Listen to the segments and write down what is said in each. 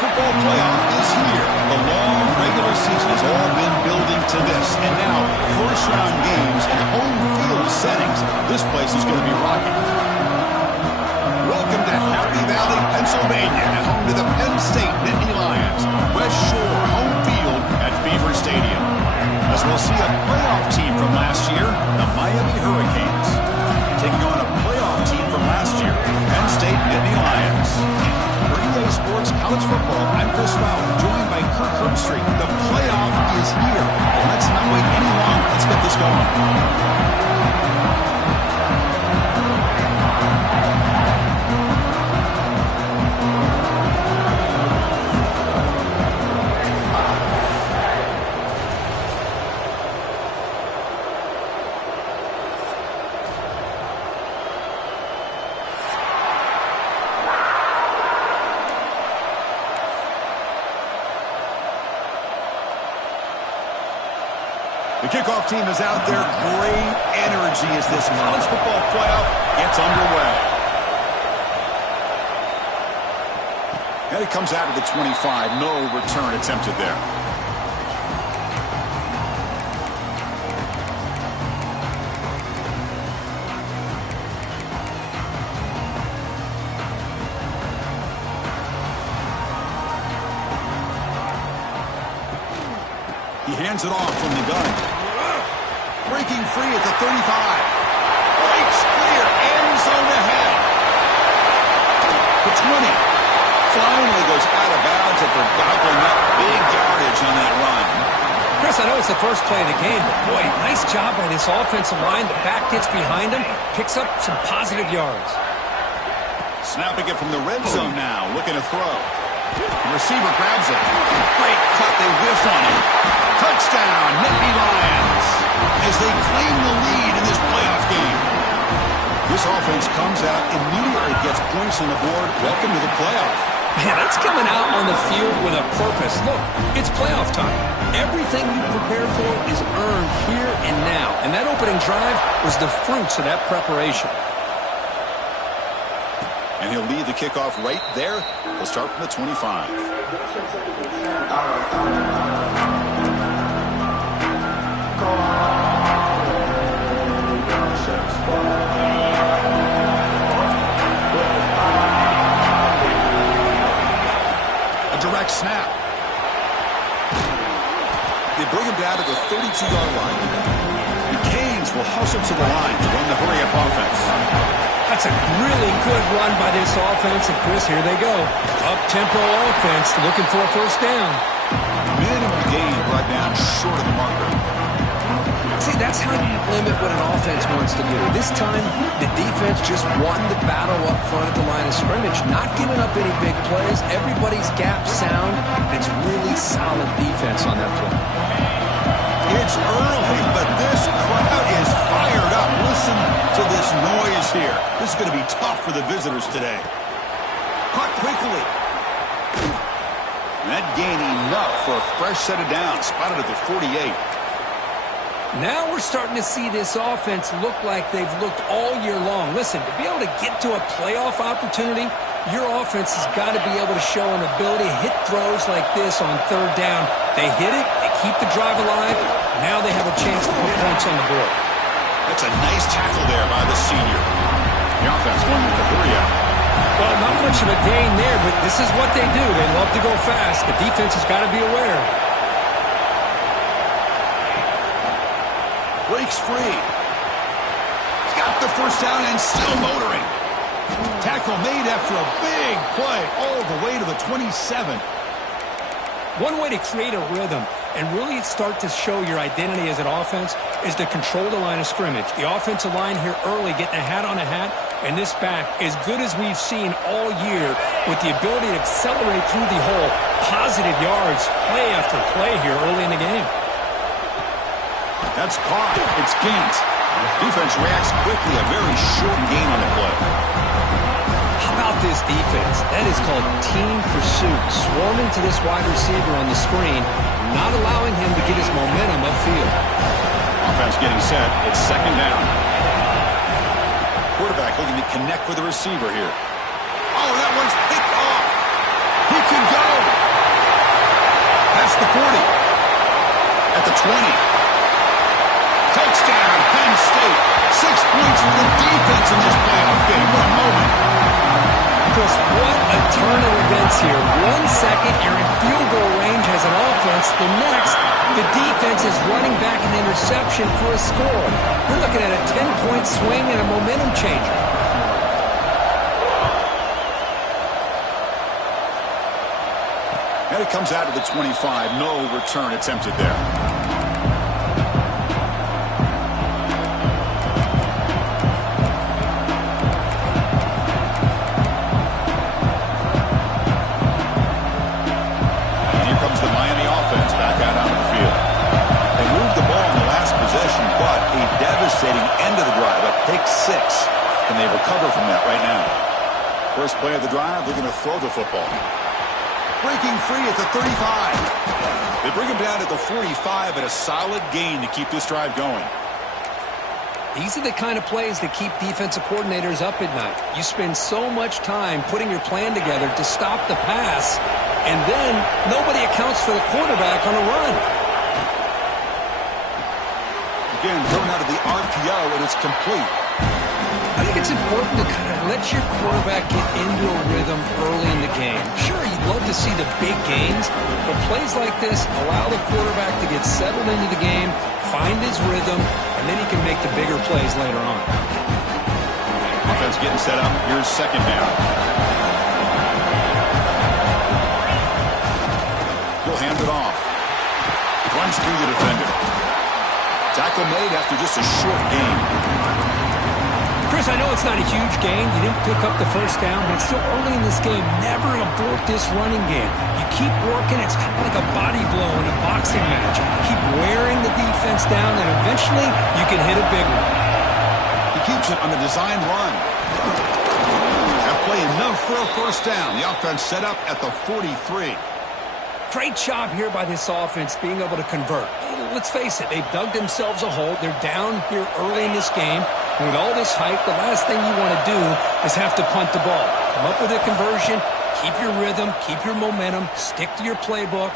football playoff is here. The long regular season has all been building to this. And now, first-round games and home field settings. This place is going to be rocking. Welcome to Happy Valley, Pennsylvania, and home to the Penn State Nittany Lions. West Shore home field at Beaver Stadium. As we'll see a playoff team from last year, the Miami Hurricanes, taking on a playoff team from last year, Penn State Nittany Lions. For EA Sports College Football, I'm Chris Fowler, joined by Kirk Herbstreit. The playoff is here. Let's not wait any longer. Let's get this going. The kickoff team is out there. Great energy as this college football playoff gets underway. And it comes out of the 25. No return attempted there. He hands it off from the gun. Breaking free at the 35. Breaks clear. End zone ahead. The 20. Finally goes out of bounds after gobbling up big yardage on that run. Chris, I know it's the first play of the game, but boy, nice job by this offensive line. The back gets behind him, picks up some positive yards. Snapping it from the red zone now. Looking to throw. The receiver grabs it. Great cut. They whiff on it. Touchdown, Nittany Lions, as they claim the lead in this playoff game. This offense comes out, immediately gets points on the board. Welcome to the playoff. Man, that's coming out on the field with a purpose. Look, it's playoff time. Everything you prepare for is earned here and now. And that opening drive was the fruits of that preparation. And he'll lead the kickoff right there. He'll start from the 25. A direct snap. They bring him down to the 32-yard line. The Canes will hustle to the line to run the hurry-up offense. That's a really good run by this offense. And Chris, here they go. Up-tempo offense looking for a first down. Minimum gain brought down short of the marker. See, that's how you limit what an offense wants to do. This time, the defense just won the battle up front at the line of scrimmage, not giving up any big plays. Everybody's gap sound. It's really solid defense on that play. It's early, but this crowd is fired up. Listen to this noise here. This is going to be tough for the visitors today. Caught quickly. That gain enough for a fresh set of downs. Spotted at the 48. Now we're starting to see this offense look like they've looked all year long. Listen, to be able to get to a playoff opportunity, your offense has got to be able to show an ability to hit throws like this on third down. They hit it, they keep the drive alive. Now they have a chance to put points on the board. That's a nice tackle there by the senior. The offense going with the hurry-up. Well, not much of a gain there, but this is what they do. They love to go fast. The defense has got to be aware. Breaks free. He's got the first down and still motoring. Tackle made after a big play all the way to the 27. One way to create a rhythm and really start to show your identity as an offense is to control the line of scrimmage. The offensive line here early getting a hat on a hat, and this back as good as we've seen all year with the ability to accelerate through the hole. Positive yards, play after play here early in the game. That's caught. It's Gant. Defense reacts quickly. A very short gain on the play. How about this defense? That is called team pursuit. Swarming to this wide receiver on the screen, not allowing him to get his momentum upfield. Offense getting set. It's second down. Quarterback looking to connect with the receiver here. Oh, that one's picked off. He can go. the 40. At the 20. Touchdown, Penn State. 6 points for the defense in this playoff game. What a moment. Chris, what a turn of events here. 1 second, you're in field goal range as an offense. The next, the defense is running back an interception for a score. We're looking at a 10-point swing and a momentum changer. And it comes out to the 25. No return attempted there. Pick 6, and they recover from that right now. First play of the drive, they're going to throw the football. Breaking free at the 35. They bring him down at the 45 at a solid gain to keep this drive going. These are the kind of plays that keep defensive coordinators up at night. You spend so much time putting your plan together to stop the pass, and then nobody accounts for the quarterback on a run. Again, thrown out of the RPO, and it's complete. I think it's important to kind of let your quarterback get into a rhythm early in the game. Sure, you'd love to see the big gains, but plays like this allow the quarterback to get settled into the game, find his rhythm, and then he can make the bigger plays later on. Offense getting set up. Here's second down. He'll hand it off. Runs through the defender. Tackle made after just a short gain. Chris, I know it's not a huge gain. You didn't pick up the first down, but it's still early in this game. Never abort this running game. You keep working. It's kind of like a body blow in a boxing match. Keep wearing the defense down, and eventually you can hit a big one. He keeps it on a design run. That play enough for a first down. The offense set up at the 43. Great job here by this offense being able to convert. Let's face it, they've dug themselves a hole. They're down here early in this game. And with all this hype, the last thing you want to do is have to punt the ball. Come up with a conversion, keep your rhythm, keep your momentum, stick to your playbook.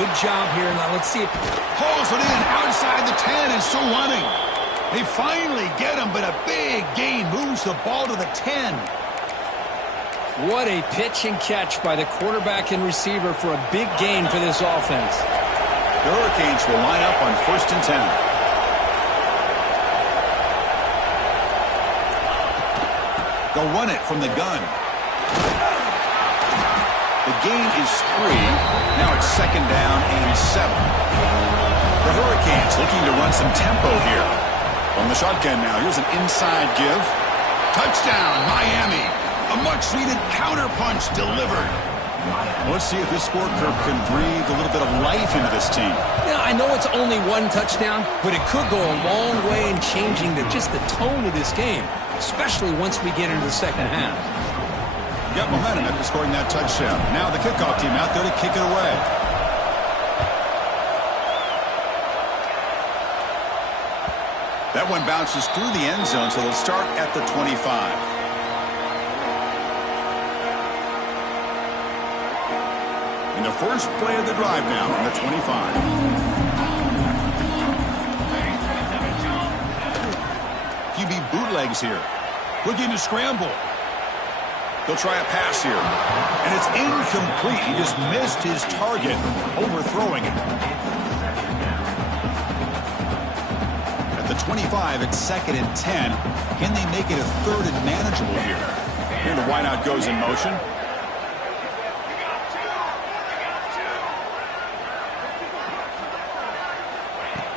Good job here. Now let's see it. Pulls it in outside the 10 and still running. They finally get him, but a big gain moves the ball to the 10. What a pitch and catch by the quarterback and receiver for a big gain for this offense. The Hurricanes will line up on 1st and 10. They'll run it from the gun. The gain is 3. Now it's 2nd down and 7. The Hurricanes looking to run some tempo here. From the shotgun now, here's an inside give. Touchdown, Miami. A much-needed counterpunch delivered. Let's see if this score curve can breathe a little bit of life into this team. Yeah, I know it's only 1 touchdown, but it could go a long way in changing just the tone of this game, especially once we get into the second half. Got momentum after scoring that touchdown. Now the kickoff team out there to kick it away. That one bounces through the end zone, so they'll start at the 25. In the first play of the drive now on the 25. QB bootlegs here. Looking to scramble. They'll try a pass here. And it's incomplete. He just missed his target, overthrowing it. At the 25, it's 2nd and 10. Can they make it a 3rd and manageable here? Here the wideout goes in motion.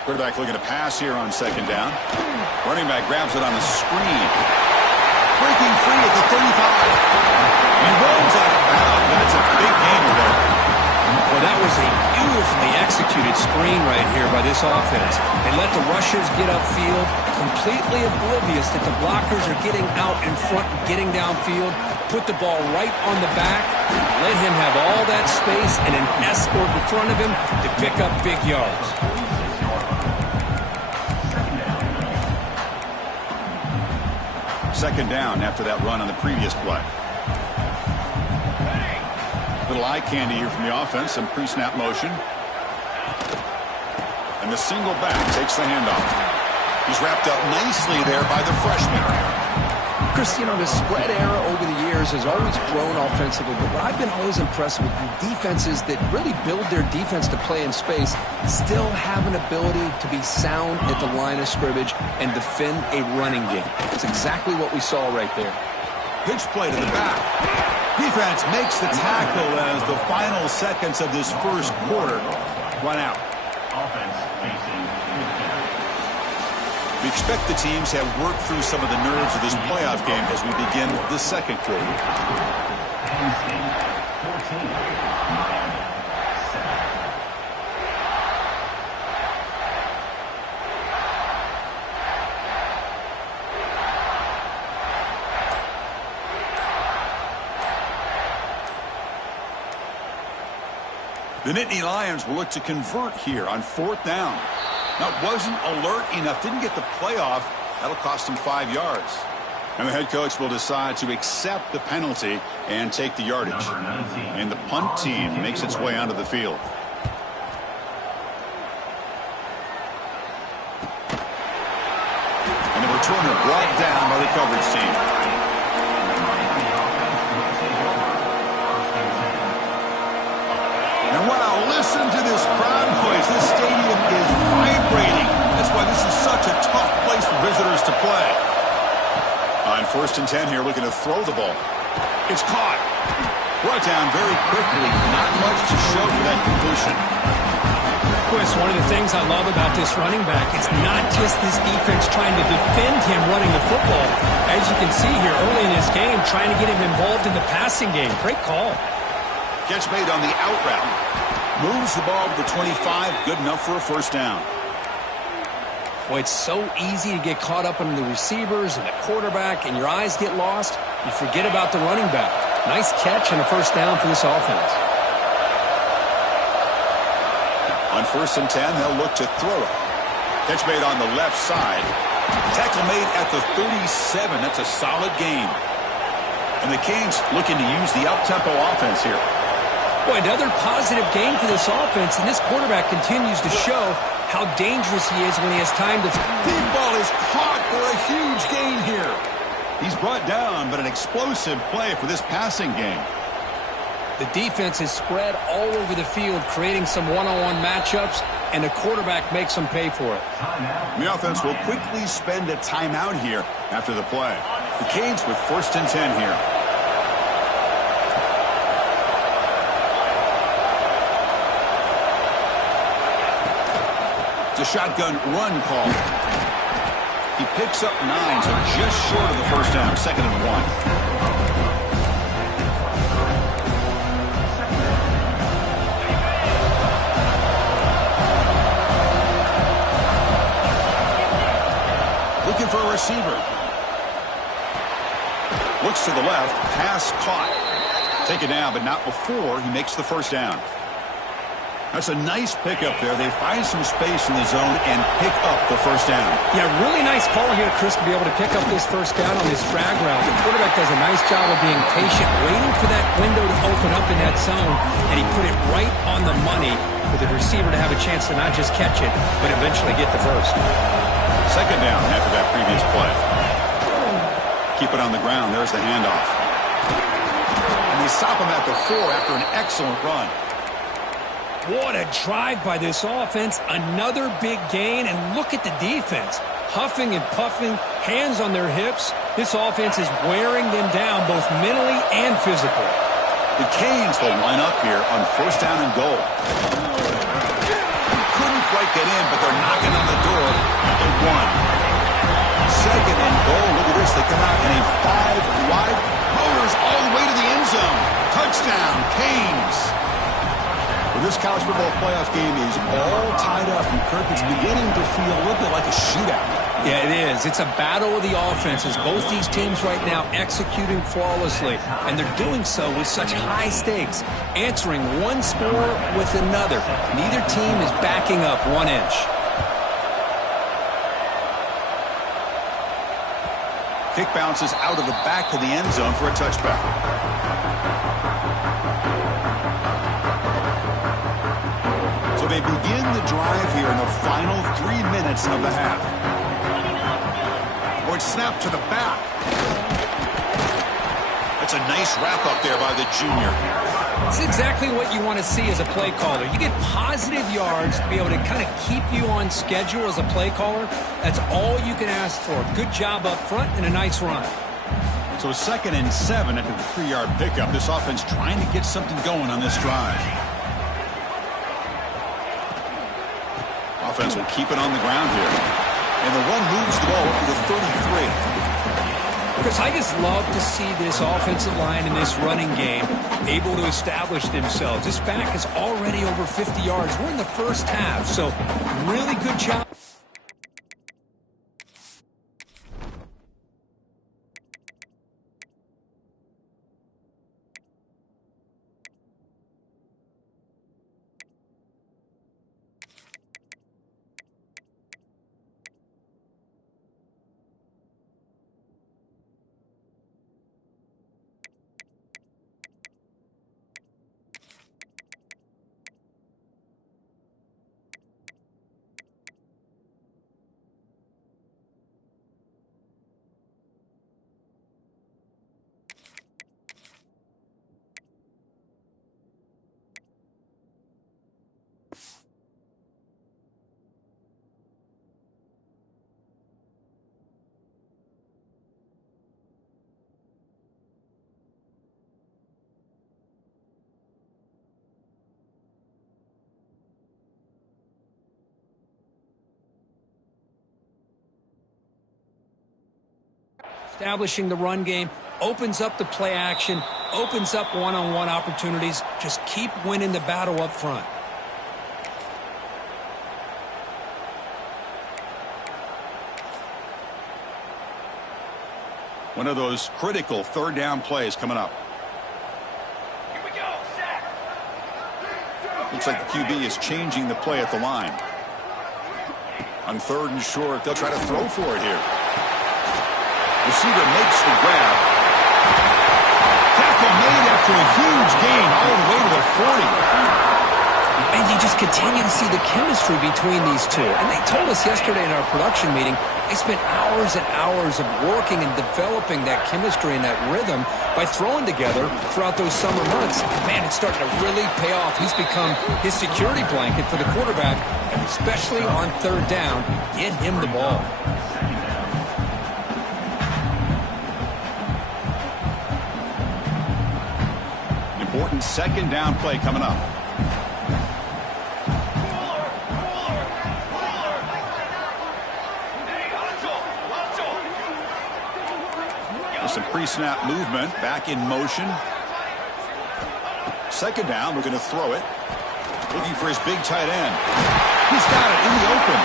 Quarterback looking to pass here on 2nd down. Running back grabs it on the screen. Breaking free at the 35. He rolls out of bounds. That's a big gain there. Well, that was a beautifully executed screen right here by this offense. They let the rushers get upfield, completely oblivious that the blockers are getting out in front and getting downfield. Put the ball right on the back, let him have all that space and an escort in front of him to pick up big yards. Second down after that run on the previous play. Little eye candy here from the offense. Some pre-snap motion. And the single back takes the handoff. He's wrapped up nicely there by the freshman. Chris, you know, the spread era over the years has always grown offensively, but what I've been always impressed with the defenses that really build their defense to play in space still have an ability to be sound at the line of scrimmage and defend a running game. That's exactly what we saw right there. Pitch play to the back. Defense makes the tackle as the final seconds of this first quarter run out. Offense facing We expect the teams have worked through some of the nerves of this playoff game as we begin the second quarter. Penn State 14, Miami 7. The Nittany Lions will look to convert here on 4th down. Now, wasn't alert enough, didn't get the playoff. That'll cost him 5 yards. And the head coach will decide to accept the penalty and take the yardage. And the punt team makes its way onto the field. And the returner brought down by the coverage team. And wow, listen to this crowd noise. This stadium is vibrating. That's why this is such a tough place for visitors to play. On 1st and 10 here, looking to throw the ball. It's caught. Brought down very quickly. Not much to show for that completion. Chris, one of the things I love about this running back, it's not just this defense trying to defend him running the football. As you can see here early in this game, trying to get him involved in the passing game. Great call. Catch made on the out route. Moves the ball to the 25. Good enough for a 1st down. Boy, it's so easy to get caught up in the receivers and the quarterback, and your eyes get lost. You forget about the running back. Nice catch and a 1st down for this offense. On 1st and 10, they'll look to throw it. Catch made on the left side. Tackle made at the 37. That's a solid gain. And the Canes looking to use the up-tempo offense here. Boy, another positive game for this offense, and this quarterback continues to show how dangerous he is when he has time to... Deep ball is caught for a huge gain here. He's brought down, but an explosive play for this passing game. The defense is spread all over the field, creating some one-on-one matchups, and the quarterback makes them pay for it. The offense will quickly spend a timeout here after the play. The Canes with 1st and 10 here. It's a shotgun run call. He picks up 9, so just short of the 1st down, 2nd and 1. Looking for a receiver. Looks to the left. Pass caught. Take it down, but not before he makes the 1st down. That's a nice pickup there. They find some space in the zone and pick up the 1st down. Yeah, really nice call here, Chris, to be able to pick up this 1st down on this drag route. The quarterback does a nice job of being patient, waiting for that window to open up in that zone, and he put it right on the money for the receiver to have a chance to not just catch it, but eventually get the 1st. 2nd down after that previous play. Keep it on the ground. There's the handoff. And they stop him at the 4 after an excellent run. What a drive by this offense. Another big gain, and look at the defense. Huffing and puffing, hands on their hips. This offense is wearing them down both mentally and physically. The Canes will line up here on 1st down and goal. Couldn't quite get in, but they're knocking on the door at the 1. 2nd and goal. Look at this. They come out in a 5-wide. Motors all the way to the end zone. Touchdown, Canes. Well, this college football playoff game is all tied up, and Kirk, it's beginning to feel a little bit like a shootout. Yeah, it is. It's a battle of the offenses. Both these teams right now executing flawlessly, and they're doing so with such high stakes, answering one score with another. Neither team is backing up 1 inch. Kick bounces out of the back of the end zone for a touchback. So they they begin the drive here in the final 3 minutes of the half. Or it's snapped to the back. That's a nice wrap-up there by the junior. It's exactly what you want to see as a play caller. You get positive yards to be able to kind of keep you on schedule as a play caller. That's all you can ask for. Good job up front and a nice run. So 2nd and 7 after the 3-yard pickup. This offense trying to get something going on this drive. Offense will keep it on the ground here. And the run moves the ball up to the 33. Chris, I just love to see this offensive line in this running game able to establish themselves. This back is already over 50 yards. We're in the first half, so really good job. Establishing the run game, opens up the play action, opens up one-on-one opportunities. Just keep winning the battle up front. One of those critical 3rd down plays coming up. Here we go, set. Looks like the QB is changing the play at the line. On 3rd and short, they'll try to throw for it here. Receiver makes the grab. Tackle made after a huge gain all the way to the 40. And you just continue to see the chemistry between these two. And they told us yesterday in our production meeting, they spent hours and hours of working and developing that chemistry and that rhythm by throwing together throughout those summer months. And man, it's starting to really pay off. He's become his security blanket for the quarterback, and especially on 3rd down, get him the ball. Important 2nd down play coming up. There's some pre-snap movement, back in motion. 2nd down, we're going to throw it. Looking for his big tight end. He's got it in the open.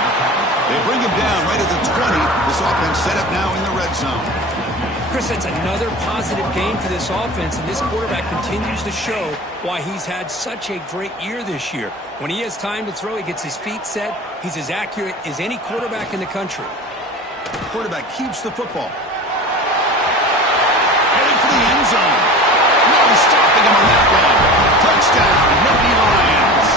They bring him down right at the 20. This offense set up now in the red zone. Chris, that's another positive game for this offense, and this quarterback continues to show why he's had such a great year this year. When he has time to throw, he gets his feet set. He's as accurate as any quarterback in the country. The quarterback keeps the football. Heading for the end zone. No stopping him on that one. Touchdown, Nittany Lions.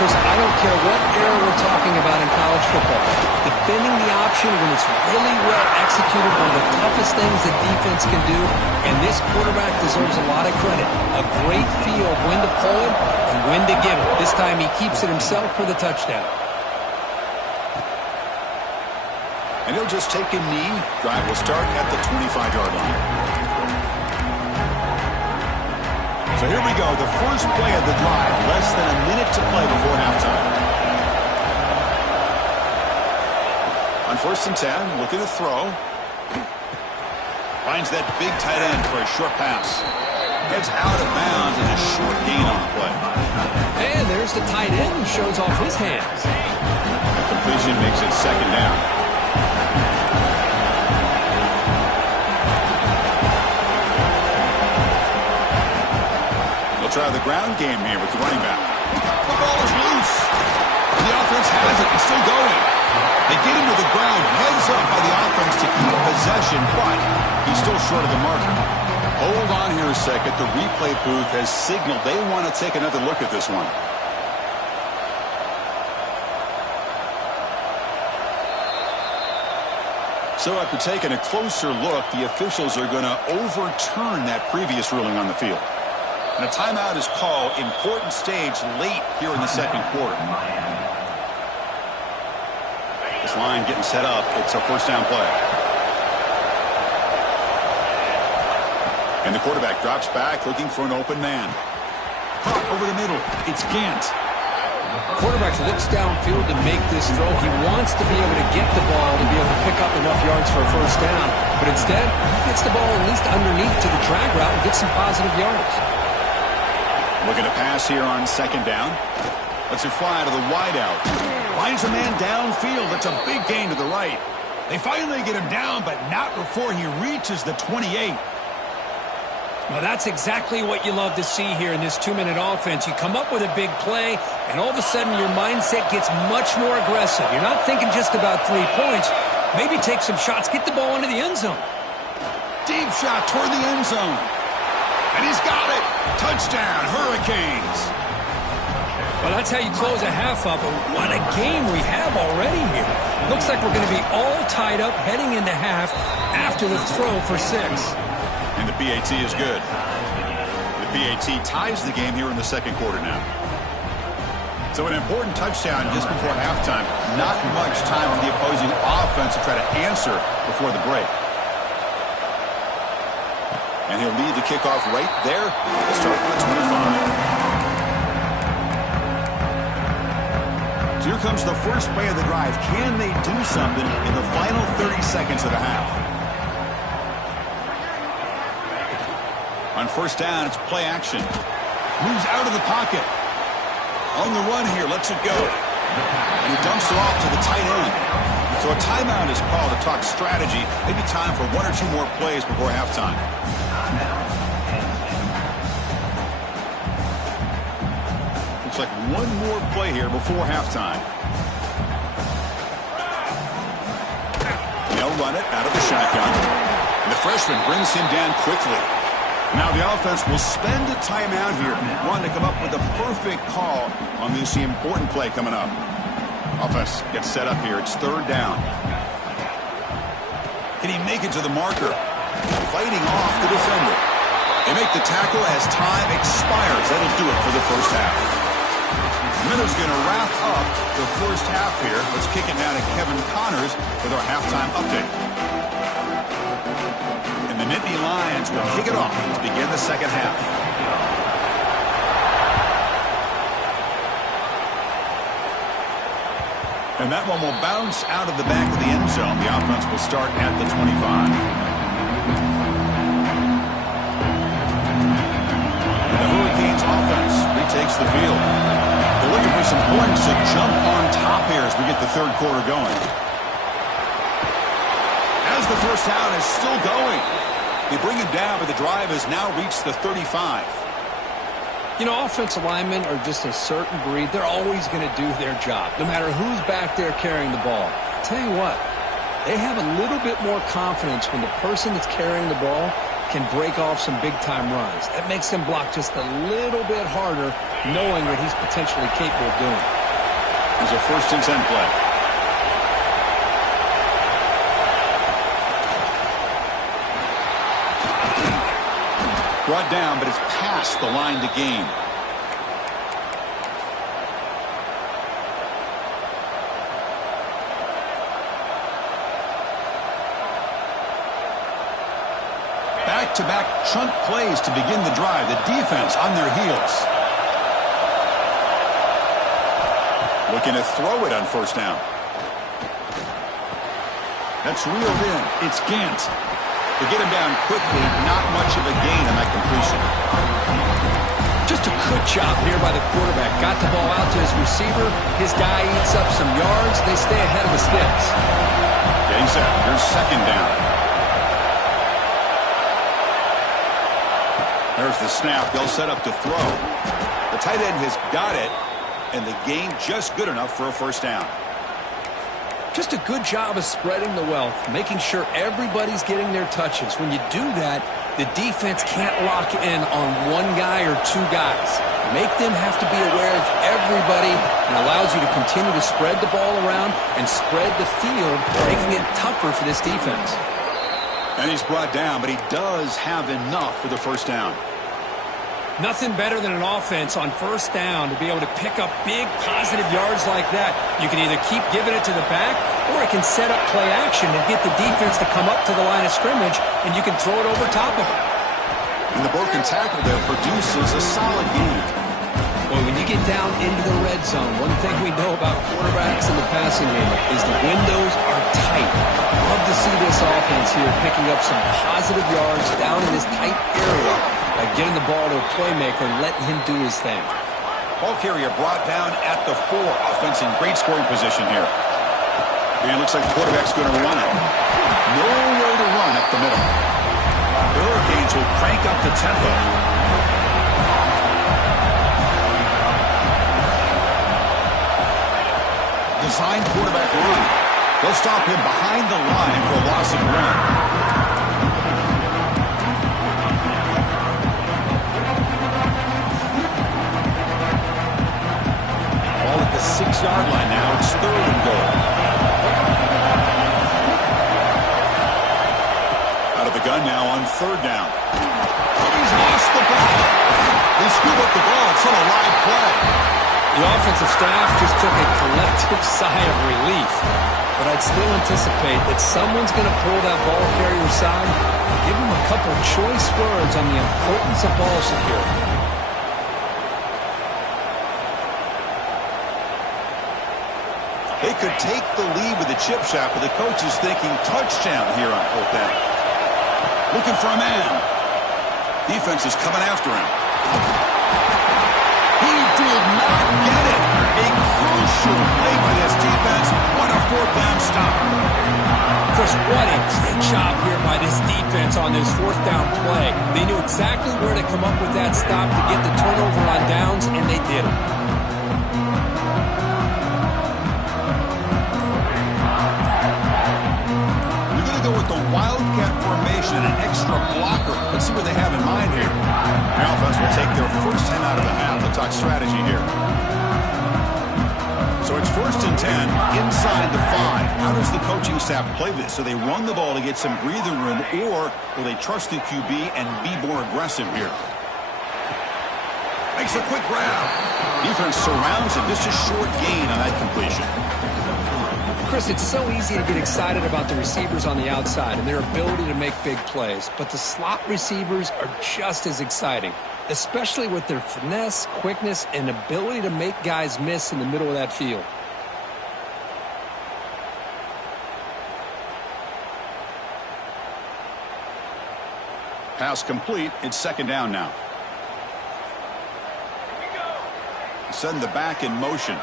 Chris, I don't care what era we're talking about in college football. Defending the option when it's really well executed, one of the toughest things that defense can do, and this quarterback deserves a lot of credit. A great feel of when to pull it and when to give it. This time he keeps it himself for the touchdown. And he'll just take a knee. Drive will start at the 25-yard line. So here we go, the first play of the drive, less than a minute to play before halftime. On 1st and 10, looking to throw. Finds that big tight end for a short pass. Heads out of bounds and a short gain on the play. And there's the tight end who shows off his hands. Completion makes it 2nd down. Try the ground game here with the running back. The ball is loose. The offense has it. It's still going. They get him to the ground. Heads up by the offense to keep possession, but he's still short of the marker. Hold on here a second. The replay booth has signaled they want to take another look at this one. So after taking a closer look, the officials are going to overturn that previous ruling on the field. And a timeout is called, important stage late here in the second quarter. This line getting set up. It's a first down play. And the quarterback drops back looking for an open man. Caught over the middle. It's Gant. Quarterback looks downfield to make this throw. He wants to be able to get the ball to be able to pick up enough yards for a first down. But instead, he gets the ball at least underneath to the drag route and gets some positive yards. Looking to pass here on second down. Lets it fly to the wideout. Finds a man downfield. That's a big gain to the right. They finally get him down, but not before he reaches the 28. Now that's exactly what you love to see here in this 2-minute offense. You come up with a big play, and all of a sudden your mindset gets much more aggressive. You're not thinking just about 3 points. Maybe take some shots, get the ball into the end zone. Deep shot toward the end zone. And he's got it. Touchdown, Hurricanes. Well, that's how you close a half up. What a game we have already here. Looks like we're going to be all tied up heading into half after the throw for 6. And the PAT is good. The PAT ties the game here in the second quarter now. So an important touchdown just before halftime. Not much time for the opposing offense to try to answer before the break. And he'll lead the kickoff right there. We'll start with the 25. So here comes the first play of the drive. Can they do something in the final 30 seconds of the half? On first down, it's play action. Moves out of the pocket. On the run here, lets it go. And he dumps it off to the tight end. So a timeout is called to talk strategy. Maybe time for 1 or 2 more plays before halftime. Looks like 1 more play here before halftime. They'll run it out of the shotgun. And the freshman brings him down quickly. Now the offense will spend a timeout here, wanting to come up with a perfect call on this important play coming up. Offense gets set up here. It's third down. Can he make it to the marker? Fighting off the defender. They make the tackle as time expires. That'll do it for the first half. Miller's going to wrap up the first half here. Let's kick it now to Kevin Connors with our halftime update. And the Nittany Lions will kick it off to begin the second half. And that one will bounce out of the back of the end zone. The offense will start at the 25. And the Hurricanes offense retakes the field. They're looking for some points to jump on top here as we get the third quarter going. As the first down is still going. They bring him down, but the drive has now reached the 35. You know, offensive linemen are just a certain breed. They're always going to do their job, no matter who's back there carrying the ball. I'll tell you what, they have a little bit more confidence when the person that's carrying the ball can break off some big-time runs. That makes them block just a little bit harder, knowing what he's potentially capable of doing. There's a 1st and 10 play. Brought down, but it's past the line to gain. Back-to-back chunk plays to begin the drive. The defense on their heels. Looking to throw it on first down. That's reeled in. It's Gant. To get him down quickly, not much of a gain on that completion. Just a good job here by the quarterback. Got the ball out to his receiver. His guy eats up some yards. They stay ahead of the sticks. Getting set. Here's second down. There's the snap. They'll set up to throw. The tight end has got it, and the gain just good enough for a first down. Just a good job of spreading the wealth, making sure everybody's getting their touches. When you do that, The defense can't lock in on one guy or two guys. Make them have to be aware of everybody, and allows you to continue to spread the ball around and spread the field, making it tougher for this defense. And he's brought down, but he does have enough for the first down. Nothing better than an offense on first down to be able to pick up big positive yards like that. You can either keep giving it to the back, or it can set up play action and get the defense to come up to the line of scrimmage, and you can throw it over top of it. And the broken tackle there produces a solid gain. Well, when you get down into the red zone, one thing we know about quarterbacks in the passing game is the windows are tight. Love to see this offense here picking up some positive yards down in this tight area by getting the ball to a playmaker and letting him do his thing. Ball carrier brought down at the 4. Offense in great scoring position here. And it looks like the quarterback's going to run it. Nowhere to run up the middle. The Hurricanes will crank up the tempo. Design quarterback run. They'll stop him behind the line for a loss of 1. At the 6-yard line now. It's 3rd and goal. Out of the gun now on 3rd down. He's lost the ball. They scoop up the ball. It's on a live play. The offensive staff just took a collective sigh of relief. But I'd still anticipate that someone's going to pull that ball carrier aside and give him a couple choice words on the importance of ball security. They could take the lead with a chip shot, but the coach is thinking touchdown here on 4th down. Looking for a man. Defense is coming after him. He did not get it. A crucial play by this defense. What a 4th down stop. Chris, what a great job here by this defense on this 4th down play. They knew exactly where to come up with that stop to get the turnover on downs, and they did it. Wildcat formation, an extra blocker. Let's see what they have in mind here. The offense will take their first 10 out of the half. They'll talk strategy here. So it's 1st and 10 inside the 5. How does the coaching staff play this? So they run the ball to get some breathing room, or will they trust the QB and be more aggressive here? Makes a quick grab. Defense surrounds him. Just a short gain on that completion. Chris, it's so easy to get excited about the receivers on the outside and their ability to make big plays, but the slot receivers are just as exciting, especially with their finesse, quickness, and ability to make guys miss in the middle of that field. Pass complete. It's 2nd down now. Send the back in motion.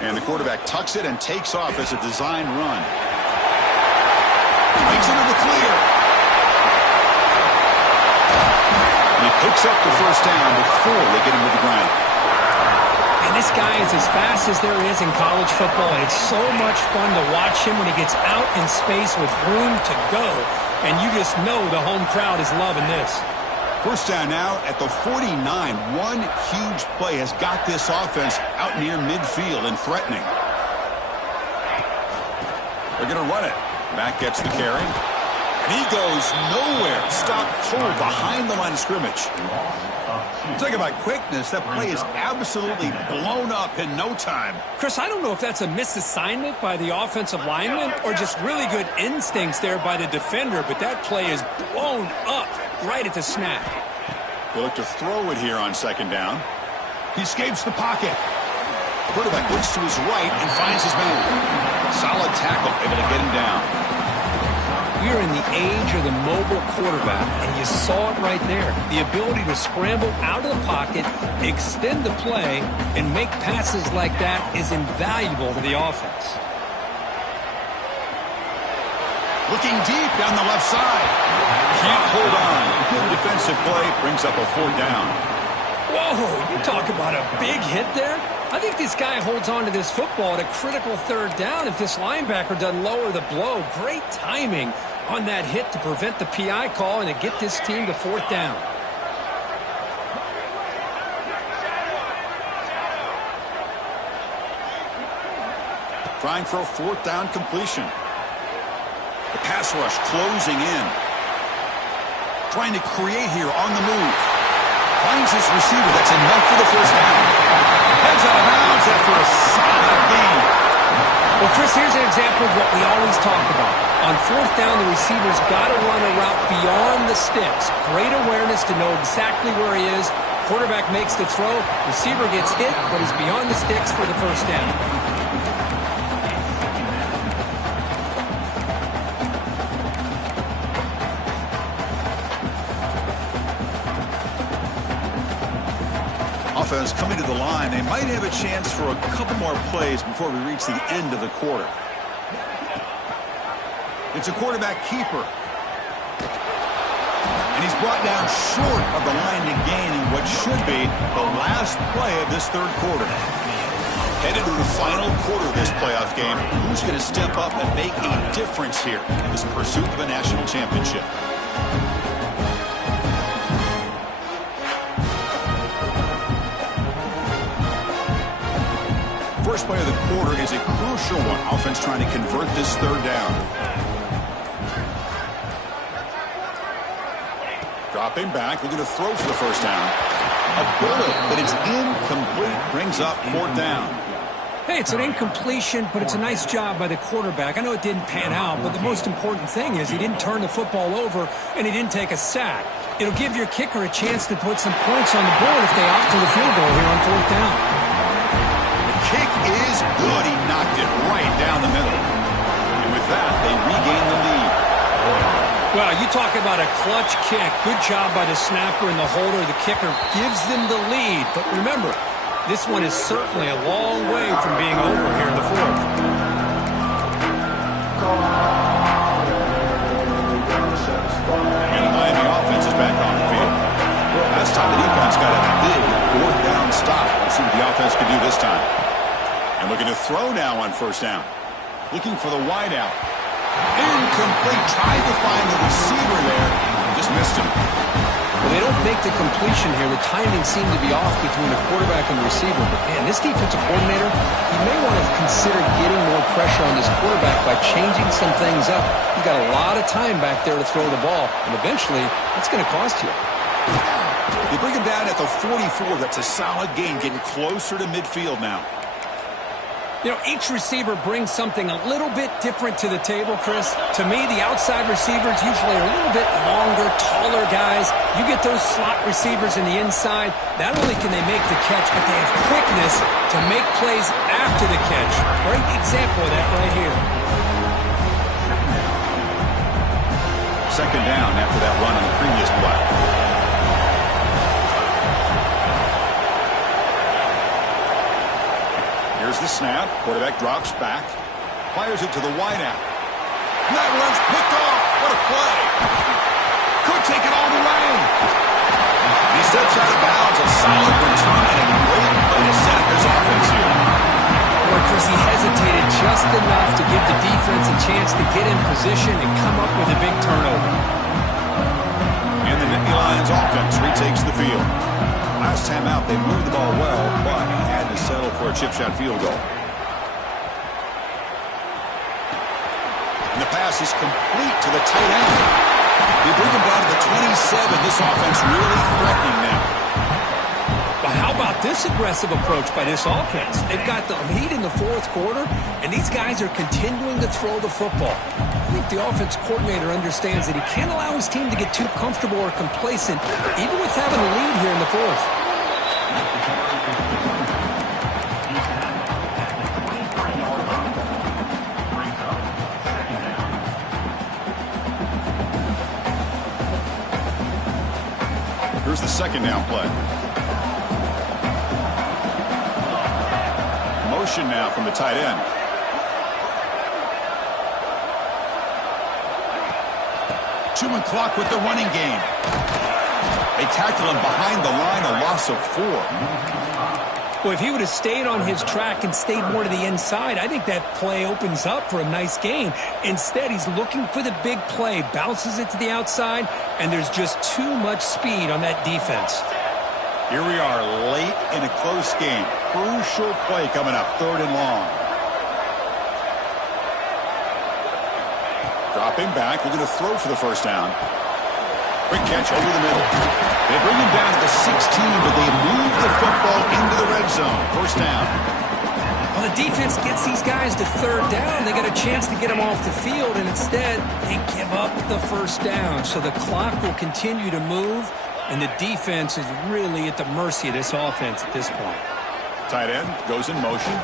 And the quarterback tucks it and takes off as a design run. Makes it to the clear. And he picks up the first down before they get him to the ground. And this guy is as fast as there is in college football, and it's so much fun to watch him when he gets out in space with room to go. And you just know the home crowd is loving this. First down now at the 49. One huge play has got this offense out near midfield and threatening. They're going to run it. Back gets the carry. And he goes nowhere. Stopped cold behind the line of scrimmage. Talk about quickness. That play is absolutely blown up in no time. Chris, I don't know if that's a misassignment by the offensive lineman or just really good instincts there by the defender, but that play is blown up right at the snap. They look to throw it here on 2nd down. He escapes the pocket. Quarterback looks to his right and finds his man. Solid tackle, able to get him down. We are in the age of the mobile quarterback, and you saw it right there. The ability to scramble out of the pocket, extend the play, and make passes like that is invaluable to the offense. Looking deep down the left side. Can't hold on. Good defensive play brings up a 4th down. Whoa, you talk about a big hit there. I think this guy holds on to this football at a critical 3rd down if this linebacker doesn't lower the blow. Great timing on that hit to prevent the PI call and to get this team to fourth down. Trying for a fourth down completion. The pass rush closing in. Trying to create here on the move. Finds his receiver. That's enough for the first down. Heads out of bounds after a solid gain. Well, Chris, here's an example of what we always talk about. On fourth down, the receiver's got to run a route beyond the sticks. Great awareness to know exactly where he is. Quarterback makes the throw. Receiver gets hit, but he's beyond the sticks for the first down. Offense coming to the line. They might have a chance for a couple more plays before we reach the end of the quarter. It's a quarterback keeper. And he's brought down short of the line to gain in what should be the last play of this third quarter. Headed to the final quarter of this playoff game. Who's going to step up and make a difference here in this pursuit of a national championship? First play of the quarter is a crucial one. Offense trying to convert this third down. Dropping back, looking to throw for the first down. A bullet, but it's incomplete. Brings up fourth down. Hey, it's an incompletion, but it's a nice job by the quarterback. I know it didn't pan out, but the most important thing is he didn't turn the football over and he didn't take a sack. It'll give your kicker a chance to put some points on the board if they opt for the field goal here on fourth down. Kick is good. He knocked it right down the middle. And with that, they regain the lead. Well, you talk about a clutch kick. Good job by the snapper and the holder. The kicker gives them the lead. But remember, this one is certainly a long way from being over here in the fourth. And the Miami offense is back on the field. Last time the defense got a big fourth down stop. Let's see what the offense can do this time. And looking to throw now on first down. Looking for the wide out. Incomplete. Tried to find the receiver there. Just missed him. Well, they don't make the completion here. The timing seemed to be off between the quarterback and the receiver. But, man, this defensive coordinator, he may want to consider getting more pressure on this quarterback by changing some things up. He's got a lot of time back there to throw the ball. And eventually, it's going to cost you. They bring him down at the 44. That's a solid gain, getting closer to midfield now. You know, each receiver brings something a little bit different to the table, Chris. To me, the outside receivers usually are a little bit longer, taller guys. You get those slot receivers in the inside. Not only can they make the catch, but they have quickness to make plays after the catch. Great example of that right here. Second down after that run on the previous play. Here's the snap. Quarterback drops back. Fires it to the wideout. And that one's picked off. What a play. Could take it all the way. He steps out of bounds. A solid return and a great play to set his offense here. Boy, Chris, he hesitated just enough to give the defense a chance to get in position and come up with a big turnover. And the Nittany Lions offense retakes the field. Last time out, they moved the ball well, but had to settle for a chip shot field goal. And the pass is complete to the tight end. They bring him down to the 27. This offense really threatening now. But how about this aggressive approach by this offense? They've got the lead in the fourth quarter, and these guys are continuing to throw the football. I think the offense coordinator understands that he can't allow his team to get too comfortable or complacent, even with having a lead here in the fourth. Here's the second down play. Motion now from the tight end. Chewing clock with the running game. They tackle him behind the line, a loss of 4. Well, if he would have stayed on his track and stayed more to the inside, I think that play opens up for a nice gain. Instead, he's looking for the big play, bounces it to the outside, and there's just too much speed on that defense. Here we are late in a close game. Crucial play coming up, 3rd and long. Dropping back, looking to throw for the first down. Quick catch over the middle. They bring him down to the 16, but they move the football into the red zone. First down. Well, the defense gets these guys to 3rd down. They got a chance to get them off the field, and instead they give up the first down. So the clock will continue to move, and the defense is really at the mercy of this offense at this point. Tight end goes in motion.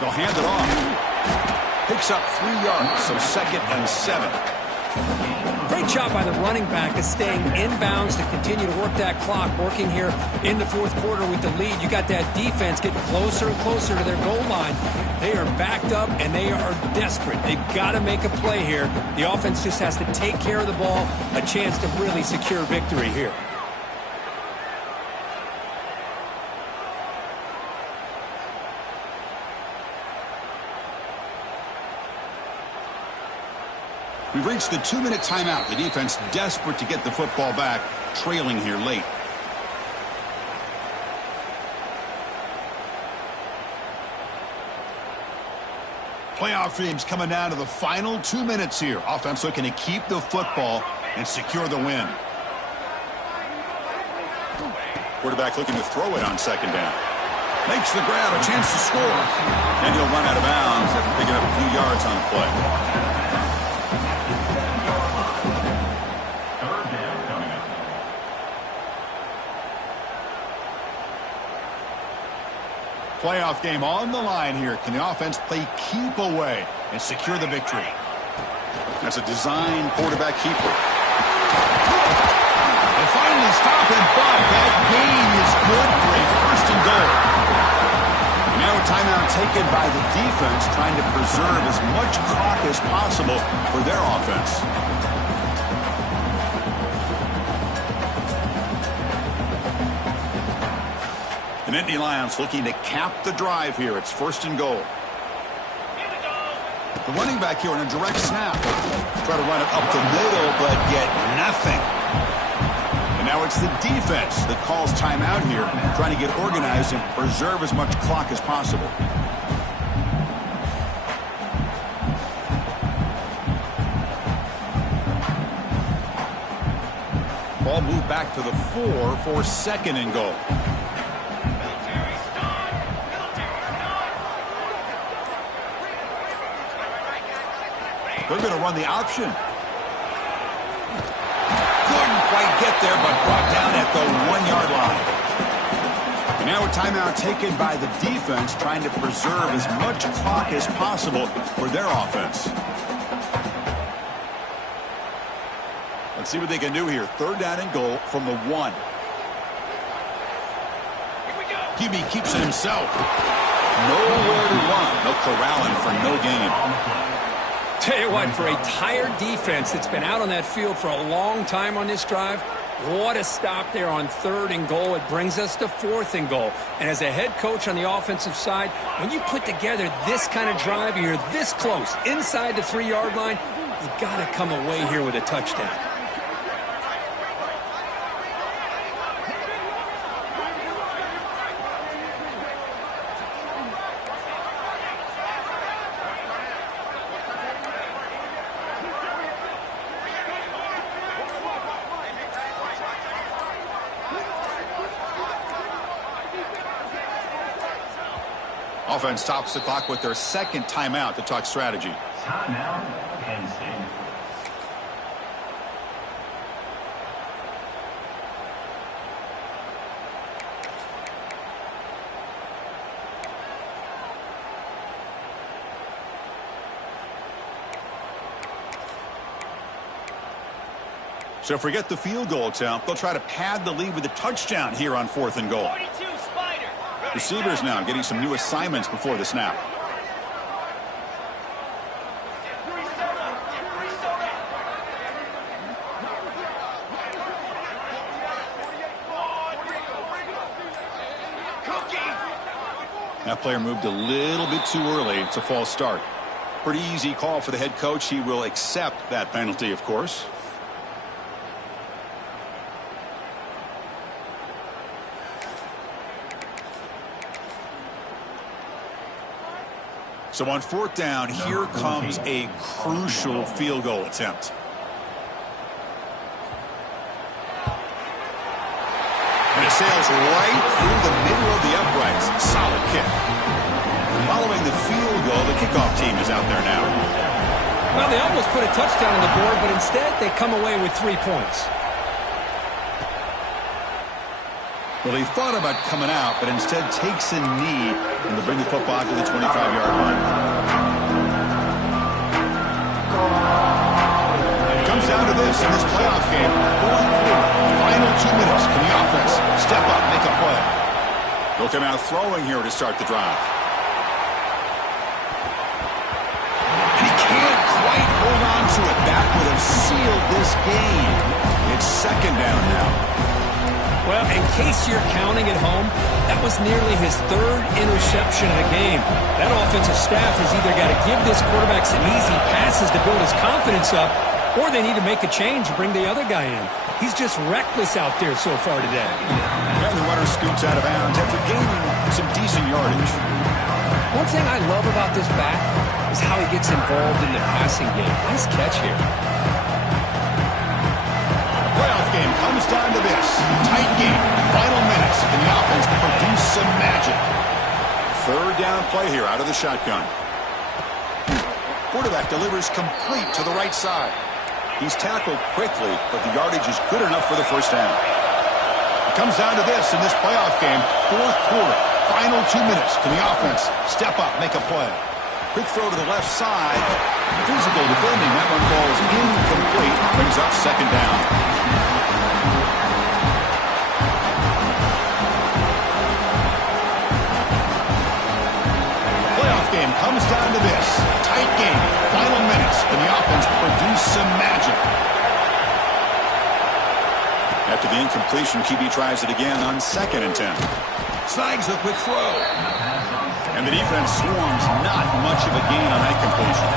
They'll hand it off. Picks up 3 yards, so 2nd and 7. Great job by the running back of staying inbounds to continue to work that clock, working here in the 4th quarter with the lead. You got that defense getting closer and closer to their goal line. They are backed up, and they are desperate. They've got to make a play here. The offense just has to take care of the ball, a chance to really secure victory here. We've reached the 2-minute timeout. The defense desperate to get the football back, trailing here late. Playoff dreams coming down to the final 2 minutes here. Offense looking to keep the football and secure the win. Quarterback looking to throw it on 2nd down. Makes the grab, a chance to score. And he'll run out of bounds after picking up a few yards on the play. Playoff game on the line here. Can the offense play keep away and secure the victory? That's a design quarterback keeper. They finally stop him, but that gain is good for a 1st and goal. And now a timeout taken by the defense, trying to preserve as much clock as possible for their offense. The Nittany Lions looking to cap the drive here. It's 1st and goal. The running back here on a direct snap. Try to run it up the middle, but get nothing. And now it's the defense that calls timeout here, trying to get organized and preserve as much clock as possible. Ball moved back to the 4 for 2nd and goal. They're going to run the option. Couldn't quite get there, but brought down at the 1-yard line. And now a timeout taken by the defense, trying to preserve as much clock as possible for their offense. Let's see what they can do here. 3rd down and goal from the 1. QB keeps it himself. Nowhere to run. No corralling for no gain. Tell you what, for a tired defense that's been out on that field for a long time on this drive, what a stop there on 3rd and goal. It brings us to 4th and goal. And as a head coach on the offensive side, when you put together this kind of drive and you're this close inside the 3-yard line, you got to come away here with a touchdown. Offense stops the clock with their 2nd timeout to talk strategy. Timeout, Penn State. So forget the field goal attempt. They'll try to pad the lead with a touchdown here on 4th and goal. 42 Spider. Receivers now getting some new assignments before the snap. That player moved a little bit too early. It's a false start. Pretty easy call for the head coach. He will accept that penalty, of course. So on fourth down, here comes a crucial field goal attempt. And it sails right through the middle of the uprights. Solid kick. Following the field goal, the kickoff team is out there now. Well, they almost put a touchdown on the board, but instead they come away with 3 points. Well, he thought about coming out, but instead takes a knee and to bring the football to the 25-yard line. It comes down to this in this playoff game. Fourth quarter, final 2 minutes. Can the offense step up, make a play? They'll come out throwing here to start the drive. And he can't quite hold on to it. That would have sealed this game. It's second down now. Well, in case you're counting at home, that was nearly his 3rd interception of the game. That offensive staff has either got to give this quarterback some easy passes to build his confidence up, or they need to make a change and bring the other guy in. He's just reckless out there so far today. And the runner scoots out of bounds after gaining some decent yardage. One thing I love about this back is how he gets involved in the passing game. Nice catch here. Playoff game comes down to this. Tight game. Final minutes. Can the offense produce some magic? Third down play here out of the shotgun. Quarterback delivers complete to the right side. He's tackled quickly, but the yardage is good enough for the first down. It comes down to this in this playoff game. Fourth quarter. Final 2 minutes. Can the offense step up, make a play? Quick throw to the left side. Physical defending. That one falls incomplete. Brings up second down. Game comes down to this. Tight game. Final minutes. Can the offense produce some magic? After the incompletion, QB tries it again on 2nd and 10. Snags a quick throw. And the defense swarms. Not much of a gain on that completion.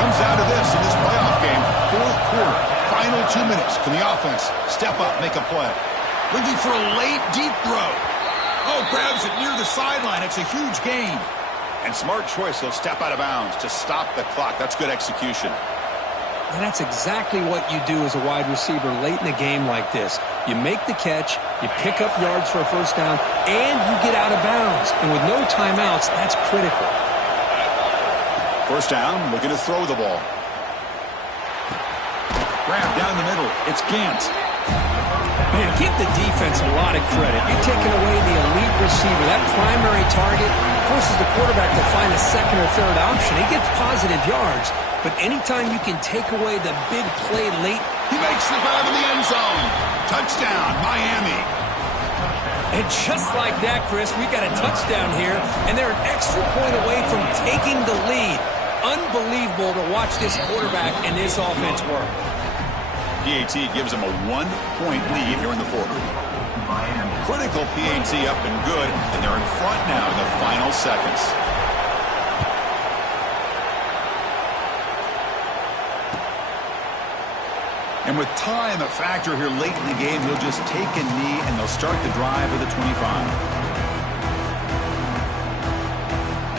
Comes down to this in this playoff game. Fourth quarter. Final 2 minutes. Can the offense step up, make a play? Looking for a late, deep throw. Oh, grabs it near the sideline. It's a huge gain. And smart choice, he'll step out of bounds to stop the clock. That's good execution. And that's exactly what you do as a wide receiver late in a game like this. You make the catch, you pick up yards for a first down, and you get out of bounds. And with no timeouts, that's critical. First down, looking to throw the ball. Grab down the middle. It's Gant. Man, give the defense a lot of credit. You're taking away the elite receiver. That primary target forces the quarterback to find a second or third option. He gets positive yards, but anytime you can take away the big play late. He makes the grab in the end zone. Touchdown, Miami. And just like that, Chris, we got a touchdown here, and they're an extra point away from taking the lead. Unbelievable to watch this quarterback and this offense work. PAT gives them a 1-point lead here in the fourth. Critical PAT up and good, and they're in front now in the final seconds. And with time a factor here late in the game, he'll just take a knee and they'll start the drive at the 25.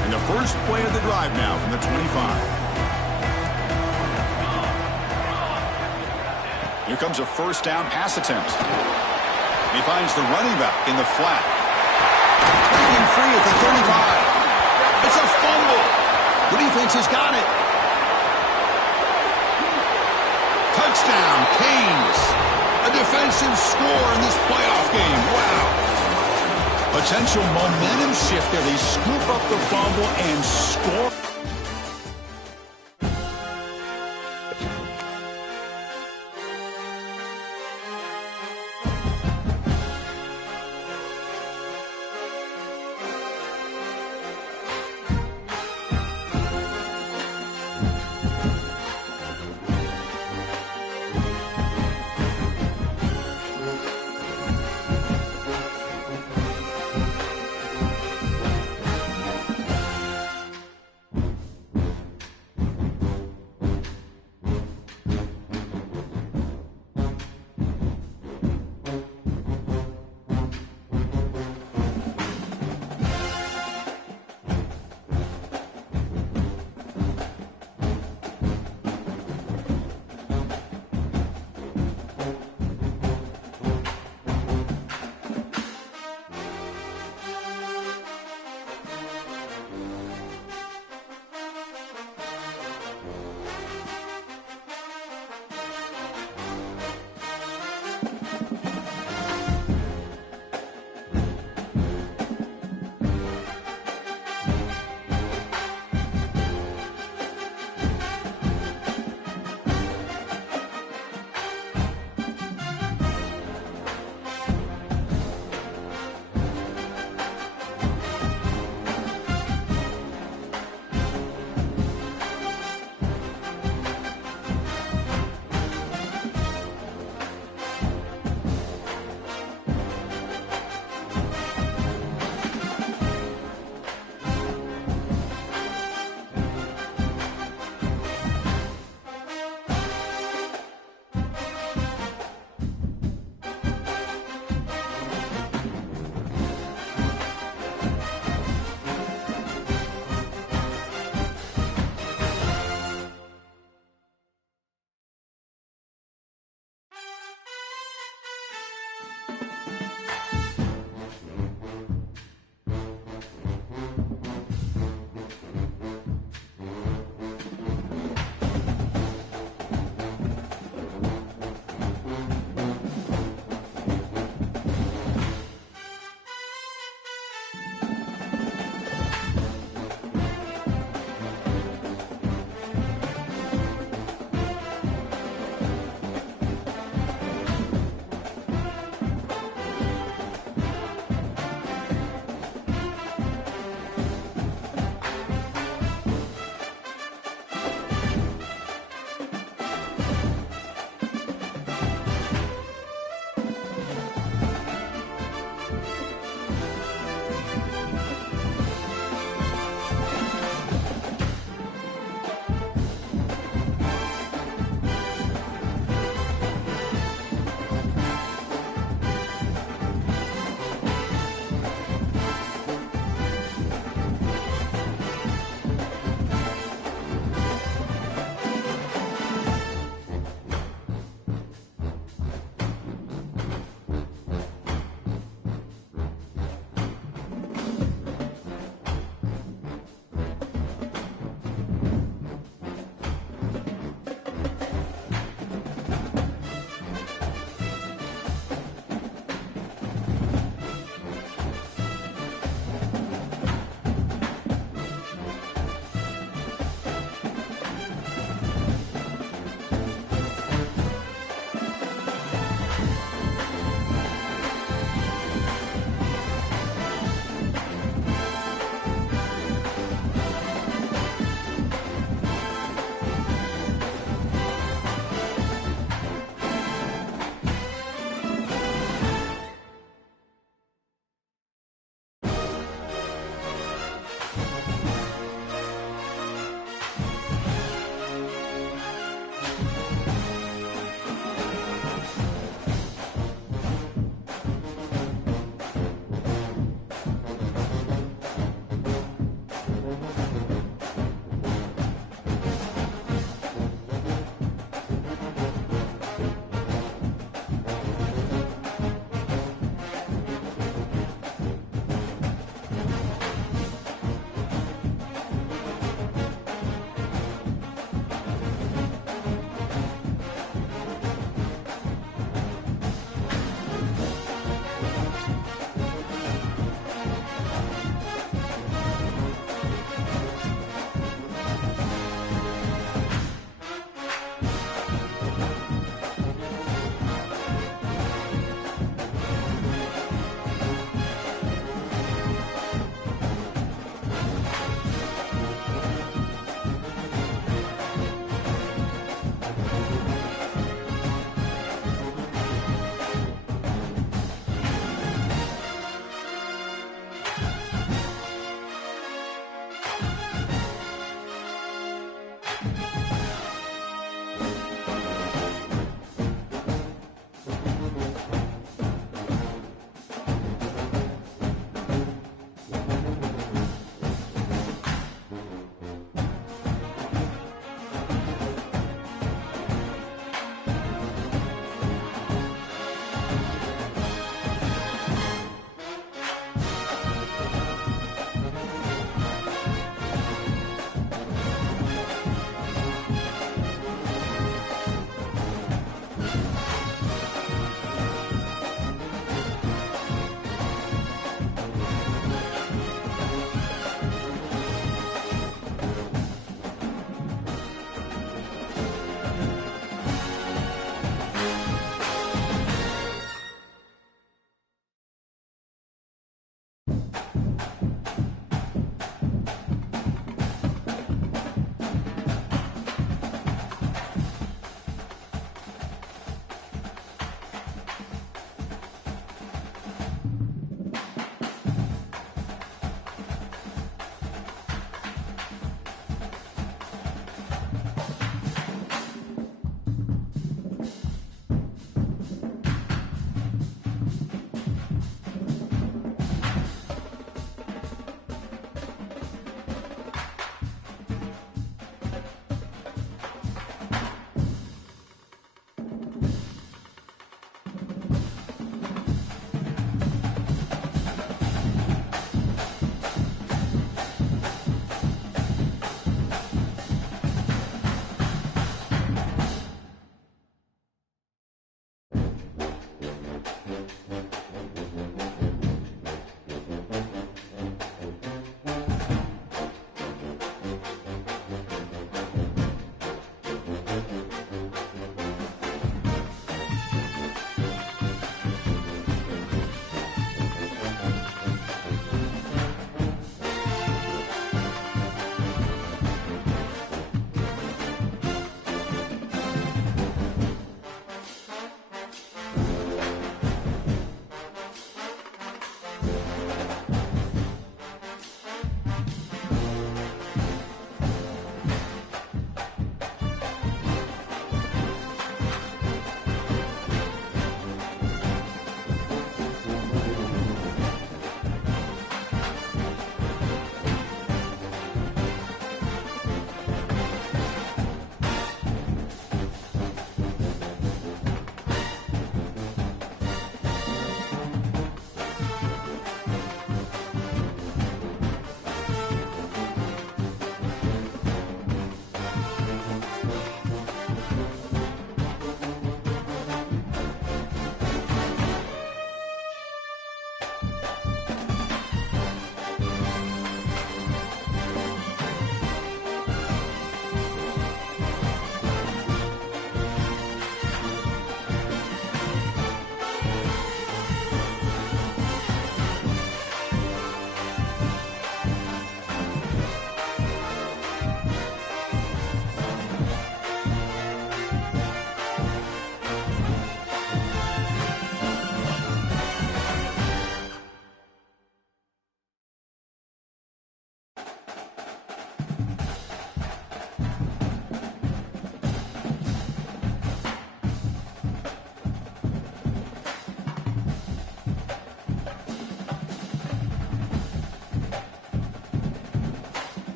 And the first play of the drive now from the 25. Here comes a first down pass attempt. He finds the running back in the flat. Breaking free at the 35. It's a fumble. The defense has got it. Touchdown, Canes. A defensive score in this playoff game. Wow. Potential momentum shift there. They scoop up the fumble and score. State.